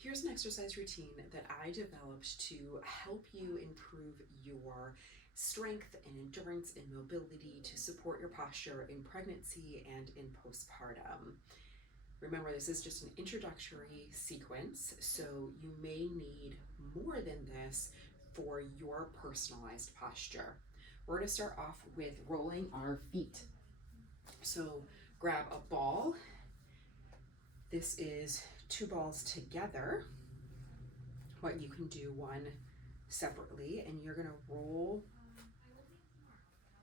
Here's an exercise routine that I developed to help you improve your strength and endurance and mobility to support your posture in pregnancy and in postpartum. Remember, this is just an introductory sequence, so you may need more than this for your personalized posture. We're going to start off with rolling our feet. So grab a ball. This is 2 balls together, but you can do one separately, and you're going to roll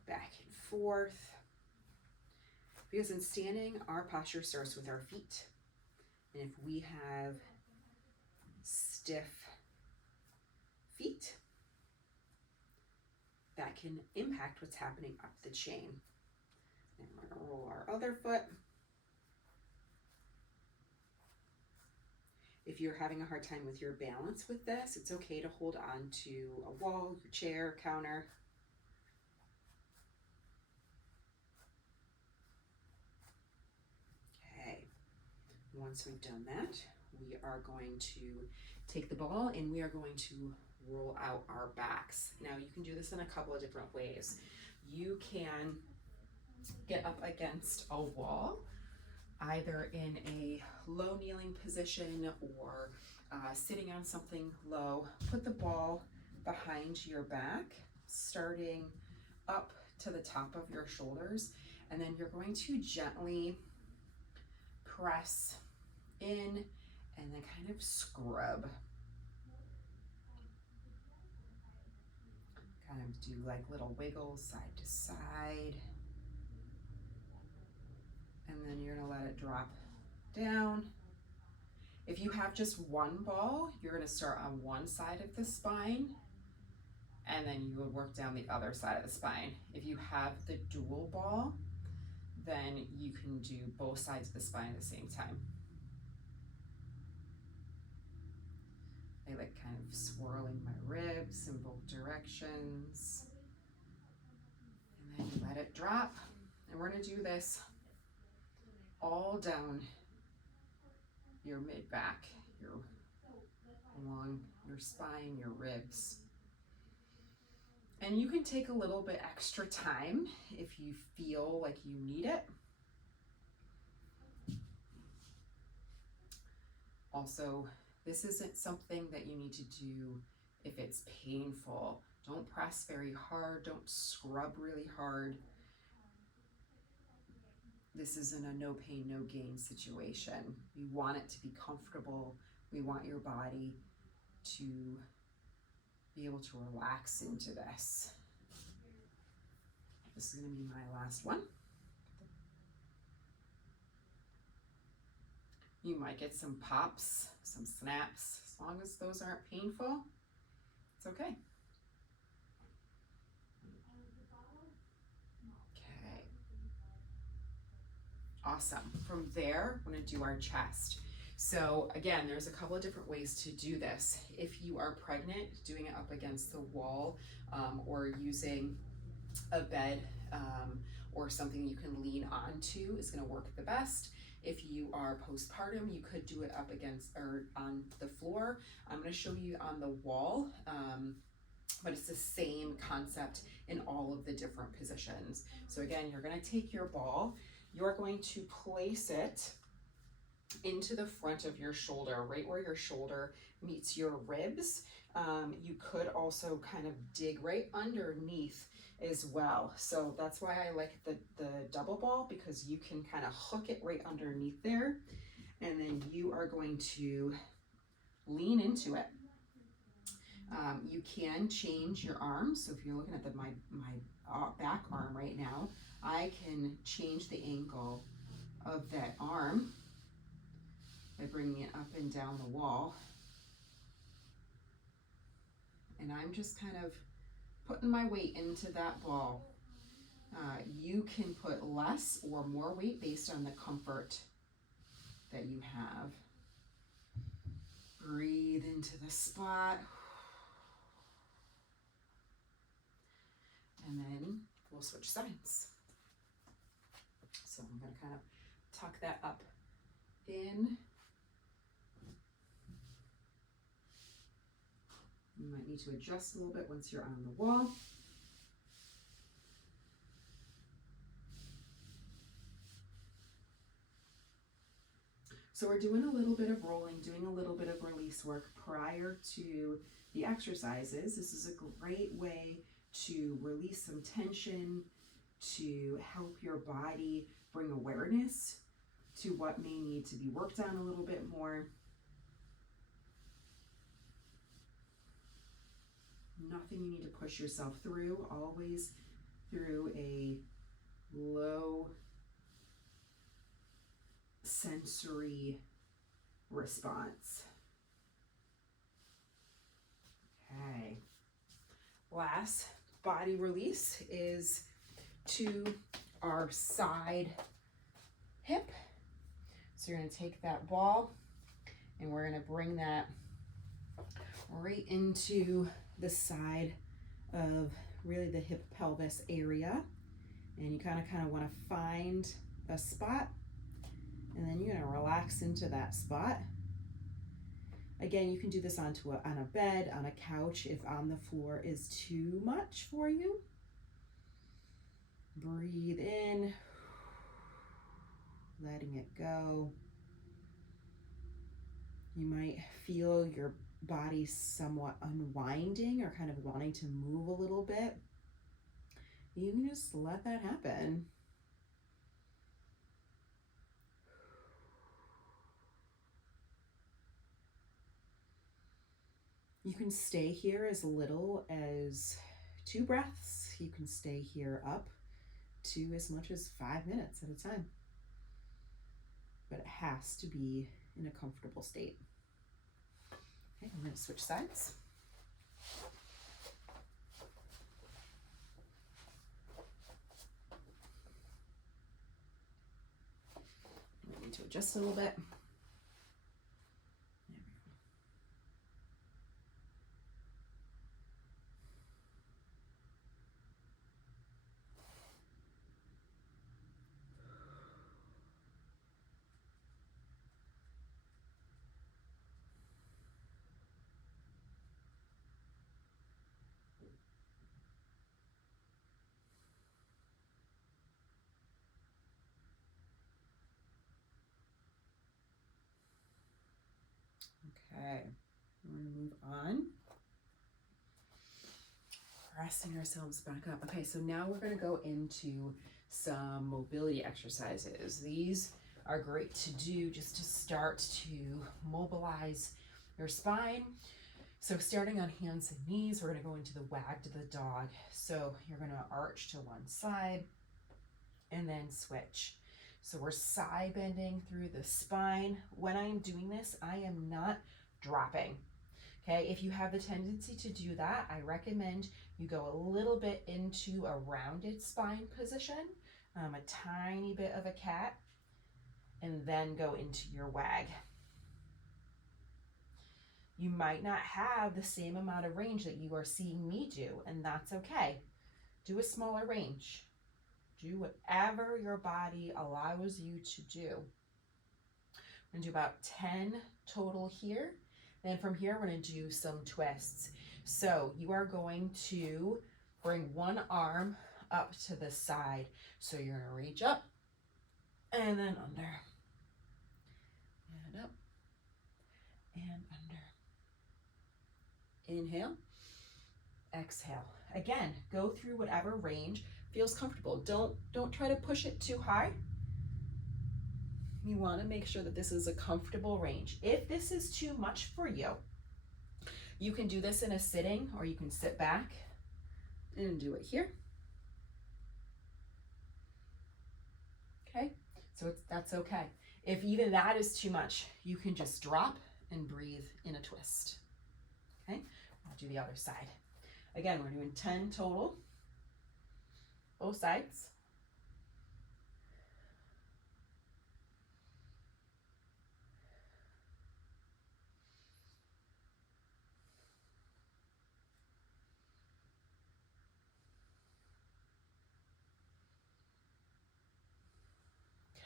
back and forth. Because in standing, our posture starts with our feet. And if we have stiff feet, that can impact what's happening up the chain. And we're going to roll our other foot. If you're having a hard time with your balance with this, it's okay to hold on to a wall, your chair, counter. Okay, once we've done that, we are going to take the ball and we are going to roll out our backs. Now you can do this in a couple of different ways. You can get up against a wall, either in a low kneeling position or sitting on something low. Put the ball behind your back, starting up to the top of your shoulders, and then you're going to gently press in and then kind of scrub. Kind of do like little wiggles side to side. And then you're gonna let it drop down. If you have just one ball, you're gonna start on one side of the spine, and then you would work down the other side of the spine. If you have the dual ball, then you can do both sides of the spine at the same time. I like kind of swirling my ribs in both directions. And then you let it drop. And we're gonna do this all down your mid back, along your spine, your ribs. And you can take a little bit extra time if you feel like you need it. Also, this isn't something that you need to do if it's painful. Don't press very hard, don't scrub really hard. This isn't a no pain, no gain situation. We want it to be comfortable. We want your body to be able to relax into this. This is going to be my last one. You might get some pops, some snaps. As long as those aren't painful, it's okay. Okay. Awesome. From there, we're going to do our chest. So again, there's a couple of different ways to do this. If you are pregnant, doing it up against the wall or using a bed or something you can lean onto is going to work the best. If you are postpartum, you could do it up against or on the floor. I'm going to show you on the wall, but it's the same concept in all of the different positions. So again, you're going to take your ball, you're going to place it into the front of your shoulder, right where your shoulder meets your ribs. You could also kind of dig right underneath as well. So that's why I like the double ball, because you can kind of hook it right underneath there. And then you are going to lean into it. You can change your arms. So if you're looking at my back arm right now, I can change the angle of that arm by bringing it up and down the wall. And I'm just kind of putting my weight into that ball. You can put less or more weight based on the comfort that you have. Breathe into the spot. And then we'll switch sides. So I'm going to kind of tuck that up in need to adjust a little bit once you're on the wall. So we're doing a little bit of rolling, doing a little bit of release work prior to the exercises. This is a great way to release some tension, to help your body bring awareness to what may need to be worked on a little bit more. Nothing you need to push yourself through, always through a low sensory response. Okay. Last body release is to our side hip. So you're going to take that ball and we're going to bring that right into the side of really the hip pelvis area. And you kind of want to find a spot, and then you're going to relax into that spot. Again, you can do this on a bed, on a couch, if on the floor is too much for you. Breathe in, letting it go. You might feel your body somewhat unwinding or kind of wanting to move a little bit. You can just let that happen. You can stay here as little as 2 breaths. You can stay here up to as much as 5 minutes at a time. But it has to be in a comfortable state. Okay, I'm going to switch sides. I need to adjust a little bit. Okay, we're going to move on. Resting ourselves back up. Okay, so now we're going to go into some mobility exercises. These are great to do just to start to mobilize your spine. So starting on hands and knees, we're going to go into the wag to the dog. So you're going to arch to one side and then switch. So we're side bending through the spine. When I'm doing this, I am not dropping. Okay, if you have the tendency to do that, I recommend you go a little bit into a rounded spine position, a tiny bit of a cat, and then go into your wag. You might not have the same amount of range that you are seeing me do, and that's okay. Do a smaller range. Do whatever your body allows you to do. I'm going to do about 10 total here. Then from here, we're going to do some twists. So you are going to bring one arm up to the side. So you're going to reach up and then under. And up and under. Inhale, exhale. Again, go through whatever range feels comfortable. Don't try to push it too high. You want to make sure that this is a comfortable range. If this is too much for you, you can do this in a sitting, or you can sit back and do it here. Okay, so that's okay. If even that is too much, you can just drop and breathe in a twist. Okay, I'll do the other side. Again, we're doing 10 total, both sides.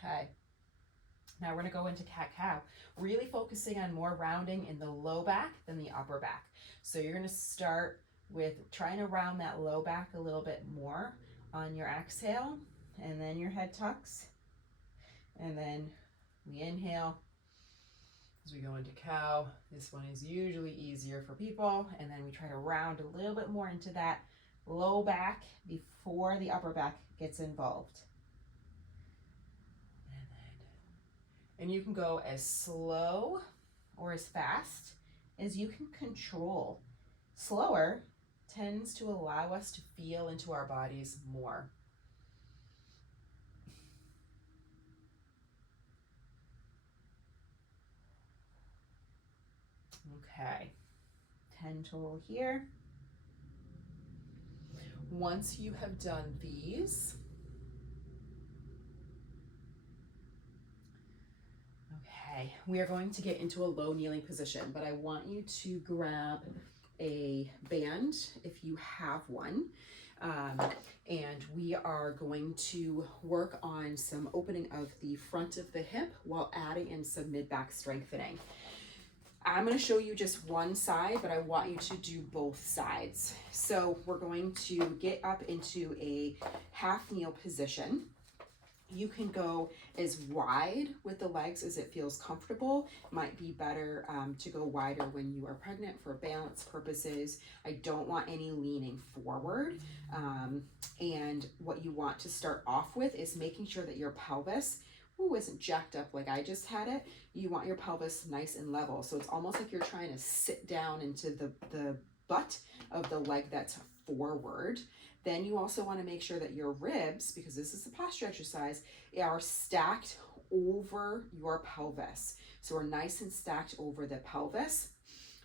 Okay, Now we're gonna go into cat-cow, really focusing on more rounding in the low back than the upper back. So you're gonna start with trying to round that low back a little bit more on your exhale, and then your head tucks. And then we inhale as we go into cow. This one is usually easier for people. And then we try to round a little bit more into that low back before the upper back gets involved. And you can go as slow or as fast as you can control. Slower tends to allow us to feel into our bodies more. Okay, 10 total here. Once you have done these, okay, we are going to get into a low kneeling position, but I want you to grab a band if you have one. And we are going to work on some opening of the front of the hip while adding in some mid-back strengthening. I'm going to show you just one side, but I want you to do both sides. So we're going to get up into a half kneel position. You can go as wide with the legs as it feels comfortable. Might be better to go wider when you are pregnant for balance purposes. I don't want any leaning forward. And what you want to start off with is making sure that your pelvis isn't jacked up like I just had it. You want your pelvis nice and level. So it's almost like you're trying to sit down into the butt of the leg that's forward. Then you also want to make sure that your ribs, because this is a posture exercise, are stacked over your pelvis. So we're nice and stacked over the pelvis.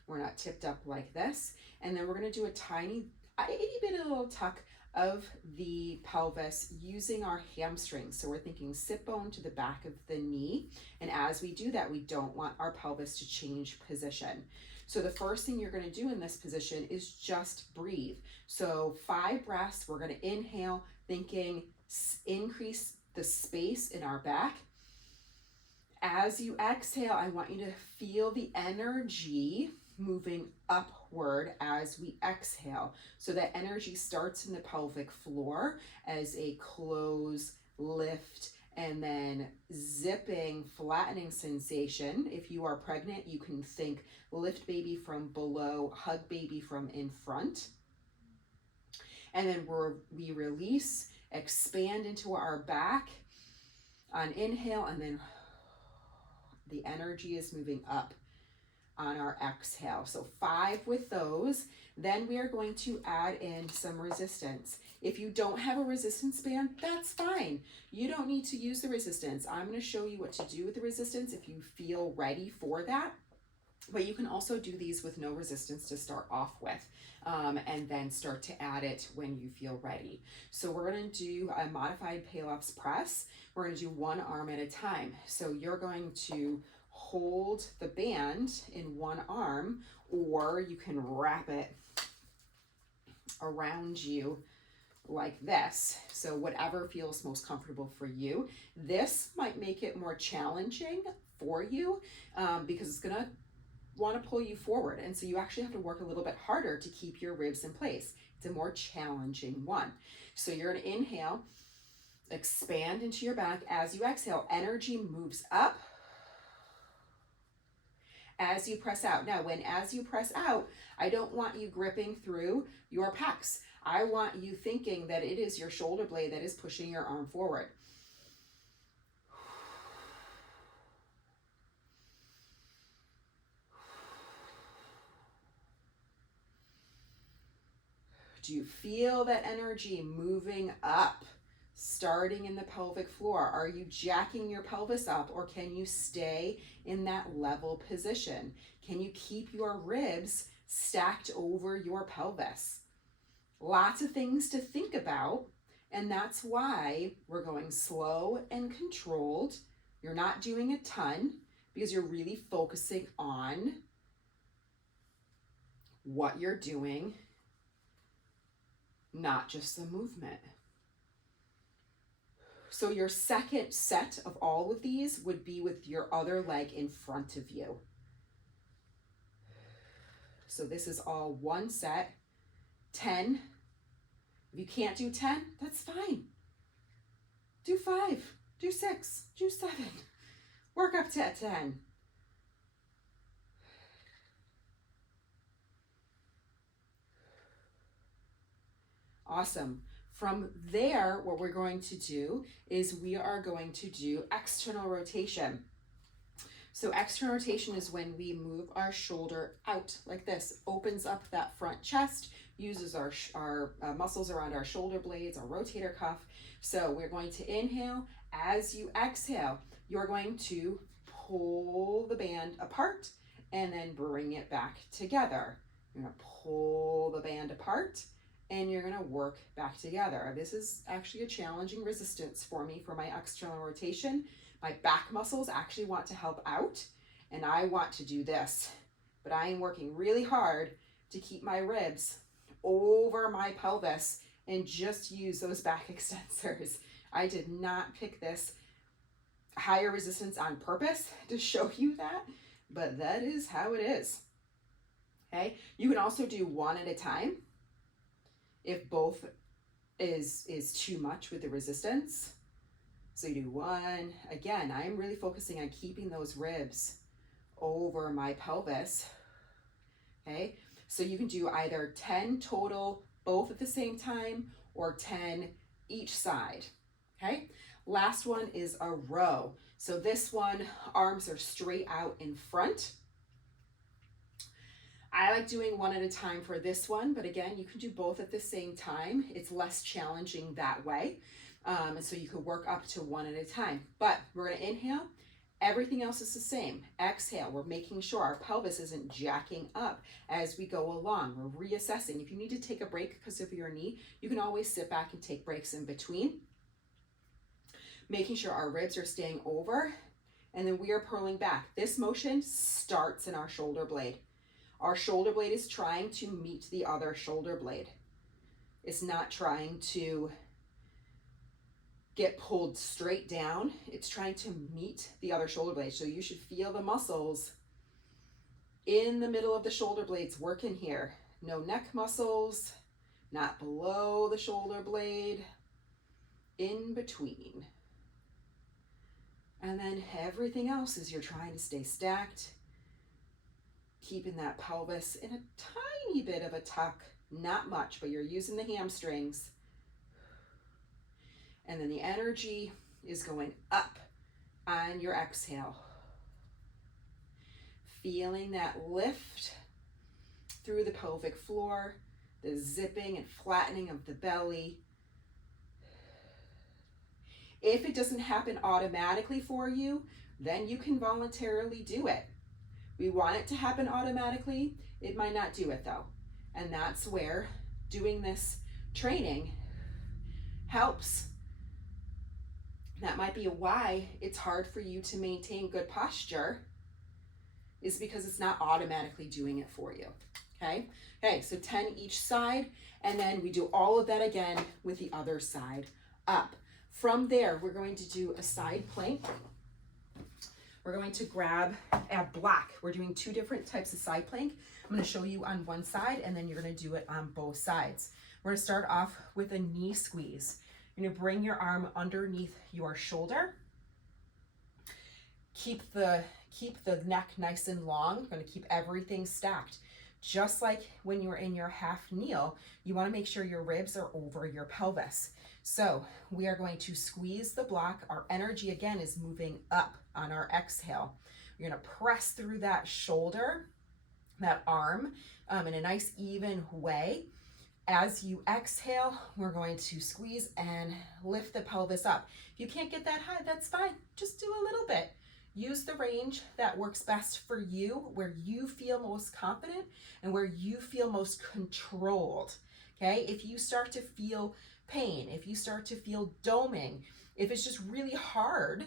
We're not tipped up like this. And then we're going to do a tiny, itty bitty little tuck of the pelvis using our hamstrings. So we're thinking sit bone to the back of the knee. And as we do that, we don't want our pelvis to change position. So the first thing you're going to do in this position is just breathe. So 5 breaths, we're going to inhale, thinking increase the space in our back. As you exhale, I want you to feel the energy moving upward as we exhale. So that energy starts in the pelvic floor as a close, lift, and then zipping, flattening sensation. If you are pregnant, you can think lift baby from below, hug baby from in front. And then we release, expand into our back on inhale, and then the energy is moving up on our exhale. So 5 with those. Then we are going to add in some resistance. If you don't have a resistance band, that's fine. You don't need to use the resistance. I'm going to show you what to do with the resistance if you feel ready for that. But you can also do these with no resistance to start off with, and then start to add it when you feel ready. So we're going to do a modified Pelvic press. We're going to do one arm at a time. So you're going to hold the band in one arm, or you can wrap it around you like this. So whatever feels most comfortable for you. This might make it more challenging for you because it's going to want to pull you forward. And so you actually have to work a little bit harder to keep your ribs in place. It's a more challenging one. So you're going to inhale, expand into your back. As you exhale, energy moves up as you press out. Now, as you press out, I don't want you gripping through your pecs. I want you thinking that it is your shoulder blade that is pushing your arm forward. Do you feel that energy moving up, starting in the pelvic floor? Are you jacking your pelvis up, or can you stay in that level position? Can you keep your ribs stacked over your pelvis? Lots of things to think about, and that's why we're going slow and controlled. You're not doing a ton because you're really focusing on what you're doing, not just the movement. So your second set of all of these would be with your other leg in front of you. So this is all one set, 10. If you can't do 10, that's fine. Do 5, do 6, do 7. Work up to 10. Awesome. From there, what we're going to do is we are going to do external rotation. So external rotation is when we move our shoulder out like this, opens up that front chest, uses our muscles around our shoulder blades, our rotator cuff. So we're going to inhale. As you exhale, you're going to pull the band apart and then bring it back together. You're going to pull the band apart and you're going to work back together. This is actually a challenging resistance for me for my external rotation. My back muscles actually want to help out and I want to do this, but I am working really hard to keep my ribs over my pelvis and just use those back extensors. I did not pick this higher resistance on purpose to show you that, but that is how it is. Okay, you can also do one at a time if both is too much with the resistance. So you do one. Again, I'm really focusing on keeping those ribs over my pelvis. Okay, so you can do either 10 total, both at the same time, or 10 each side. Okay, last one is a row. So this one, arms are straight out in front. I like doing one at a time for this one, but again, you can do both at the same time. It's less challenging that way. So you could work up to one at a time. But we're going to inhale. Everything else is the same. Exhale. We're making sure our pelvis isn't jacking up as we go along. We're reassessing. If you need to take a break because of your knee, you can always sit back and take breaks in between. Making sure our ribs are staying over. And then we are pulling back. This motion starts in our shoulder blade. Our shoulder blade is trying to meet the other shoulder blade. It's not trying to get pulled straight down. It's trying to meet the other shoulder blade. So you should feel the muscles in the middle of the shoulder blades working here. No neck muscles, not below the shoulder blade, in between. And then everything else is you're trying to stay stacked, keeping that pelvis in a tiny bit of a tuck, not much, but you're using the hamstrings. And then the energy is going up on your exhale. Feeling that lift through the pelvic floor, the zipping and flattening of the belly. If it doesn't happen automatically for you, then you can voluntarily do it. We want it to happen automatically. It might not do it though. And that's where doing this training helps. That might be why it's hard for you to maintain good posture, is because it's not automatically doing it for you. Okay? Okay, so 10 each side, and then we do all of that again with the other side up. From there, we're going to do a side plank. We're going to grab a block. We're doing 2 different types of side plank. I'm going to show you on one side, and then you're going to do it on both sides. We're going to start off with a knee squeeze. You're going to bring your arm underneath your shoulder. Keep the neck nice and long. You're going to keep everything stacked. Just like when you're in your half kneel, you want to make sure your ribs are over your pelvis. So we are going to squeeze the block. Our energy again is moving up on our exhale. You're going to press through that shoulder, that arm, in a nice even way. As you exhale, we're going to squeeze and lift the pelvis up. If you can't get that high, that's fine. Just do a little bit. Use the range that works best for you, where you feel most confident and where you feel most controlled. Okay? If you start to feel pain, if you start to feel doming, if it's just really hard,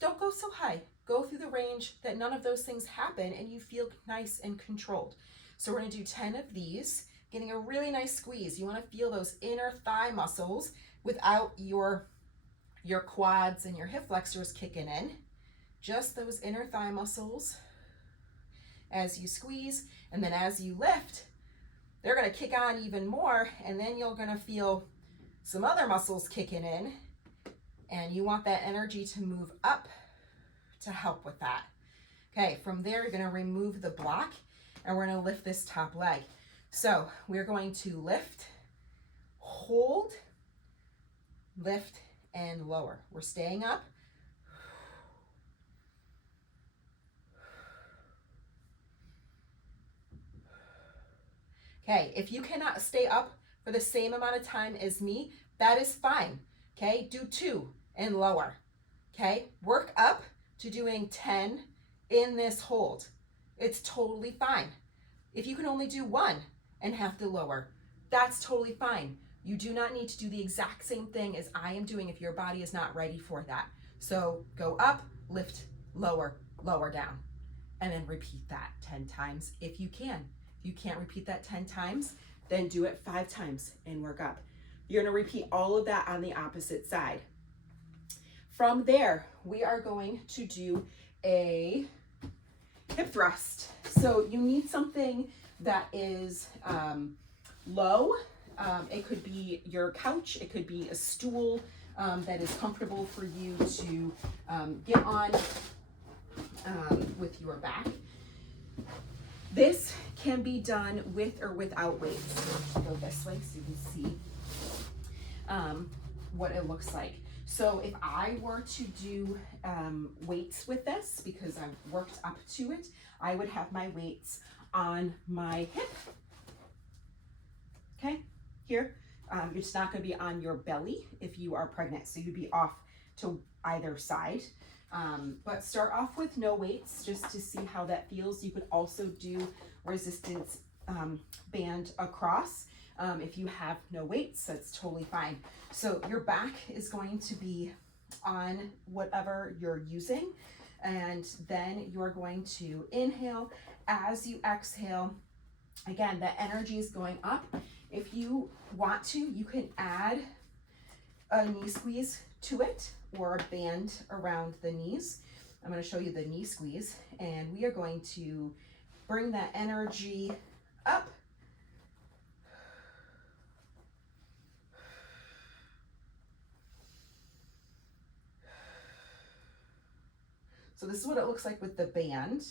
don't go so high. Go through the range that none of those things happen and you feel nice and controlled. So we're going to do 10 of these. Getting a really nice squeeze. You want to feel those inner thigh muscles without your your quads and your hip flexors kicking in, just those inner thigh muscles as you squeeze, and then as you lift, they're gonna kick on even more, and then you're gonna feel some other muscles kicking in, and you want that energy to move up to help with that. Okay, from there, you're gonna remove the block, and we're gonna lift this top leg. So we're going to lift, hold, lift, and lower. We're staying up. Okay, if you cannot stay up for the same amount of time as me, that is fine. Okay, do 2 and lower. Okay, work up to doing 10 in this hold. It's totally fine. If you can only do 1 and have to lower, that's totally fine. You do not need to do the exact same thing as I am doing if your body is not ready for that. So go up, lift, lower, lower down, and then repeat that 10 times if you can. If you can't repeat that 10 times, then do it 5 times and work up. You're gonna repeat all of that on the opposite side. From there, we are going to do a hip thrust. So you need something that is low. It could be your couch, it could be a stool that is comfortable for you to get on with your back. This can be done with or without weights. I'll go this way so you can see what it looks like. So if I were to do weights with this, because I've worked up to it, I would have my weights on my hip. Okay, here. It's not going to be on your belly if you are pregnant, so you'd be off to either side. But start off with no weights just to see how that feels. You could also do resistance band across. If you have no weights, that's totally fine. So your back is going to be on whatever you're using, and then you're going to inhale. As you exhale, again, the energy is going up. If you want to, you can add a knee squeeze to it or a band around the knees. I'm going to show you the knee squeeze, and we are going to bring that energy up. So this is what it looks like with the band.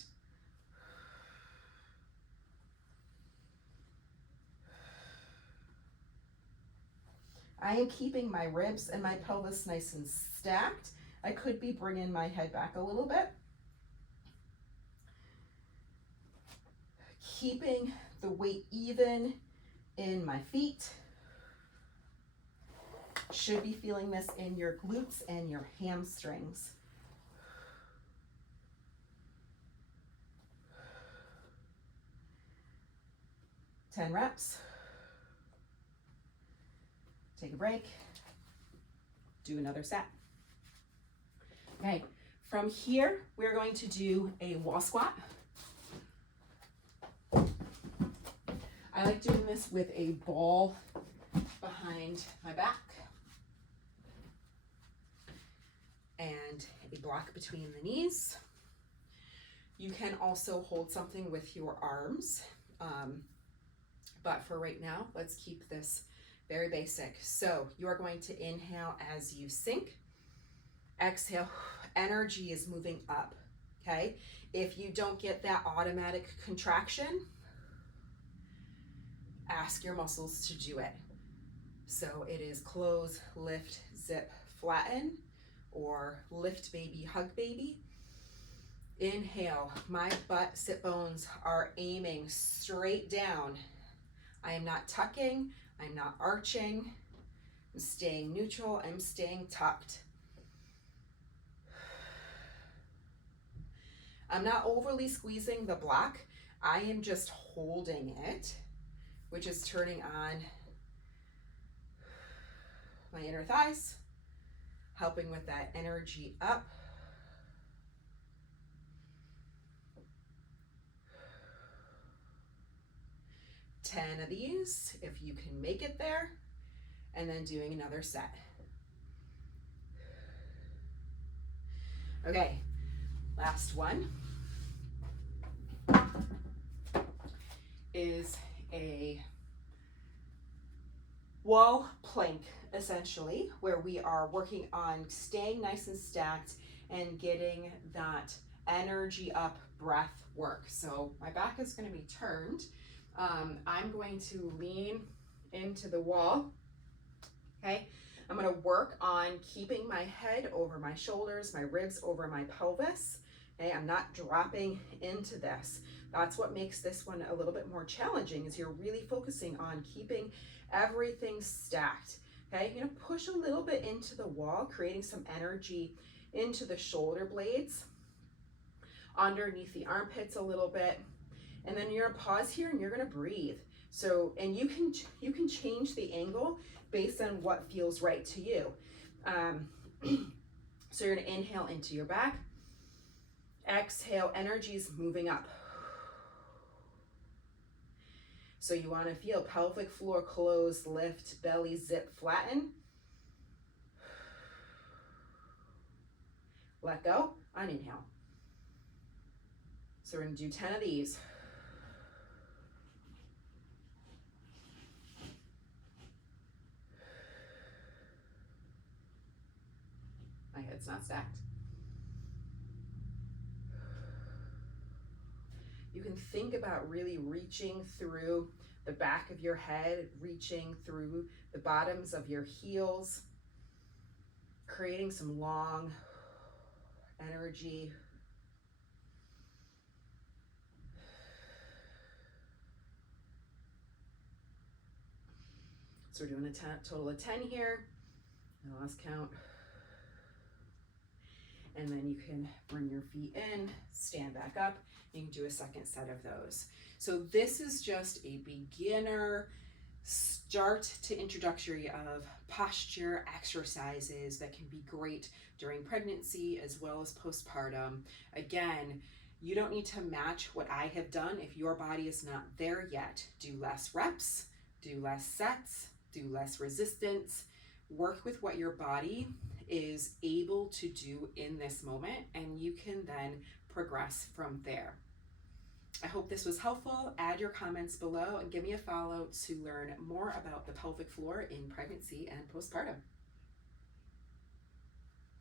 I am keeping my ribs and my pelvis nice and stacked. I could be bringing my head back a little bit. Keeping the weight even in my feet. Should be feeling this in your glutes and your hamstrings. Ten reps. Take a break, do another set. Okay, from here, we're going to do a wall squat. I like doing this with a ball behind my back and a block between the knees. You can also hold something with your arms, but for right now, let's keep this very basic. So you are going to inhale as you sink. Exhale, energy is moving up, okay? If you don't get that automatic contraction, ask your muscles to do it. So it is close, lift, zip, flatten, or lift baby, hug baby. Inhale, my butt sit bones are aiming straight down. I am not tucking, I'm not arching, I'm staying neutral, I'm staying tucked. I'm not overly squeezing the block, I am just holding it, which is turning on my inner thighs, helping with that energy up. Ten of these, if you can make it there, and then doing another set. Okay, last one is a wall plank, essentially, where we are working on staying nice and stacked and getting that energy up breath work. So my back is going to be turned. I'm going to lean into the wall. Okay, I'm going to work on keeping my head over my shoulders, my ribs over my pelvis. Okay, I'm not dropping into this. That's what makes this one a little bit more challenging, is you're really focusing on keeping everything stacked. Okay, you're going to push a little bit into the wall, creating some energy into the shoulder blades, underneath the armpits a little bit. And then you're going to pause here and you're going to breathe. So, and you can change the angle based on what feels right to you. So you're going to inhale into your back. Exhale, energy is moving up. So you want to feel pelvic floor close, lift, belly zip, flatten. Let go, uninhale. So we're going to do 10 of these. My head's not stacked. You can think about really reaching through the back of your head, reaching through the bottoms of your heels, creating some long energy. So we're doing a total of 10 here. I lost count. And then you can bring your feet in, stand back up. You can do a second set of those. So this is just a beginner start to introductory of posture exercises that can be great during pregnancy as well as postpartum. Again, you don't need to match what I have done if your body is not there yet. Do less reps, do less sets, do less resistance. Work with what your body is able to do in this moment, and you can then progress from there. I hope this was helpful. Add your comments below and give me a follow to learn more about the pelvic floor in pregnancy and postpartum.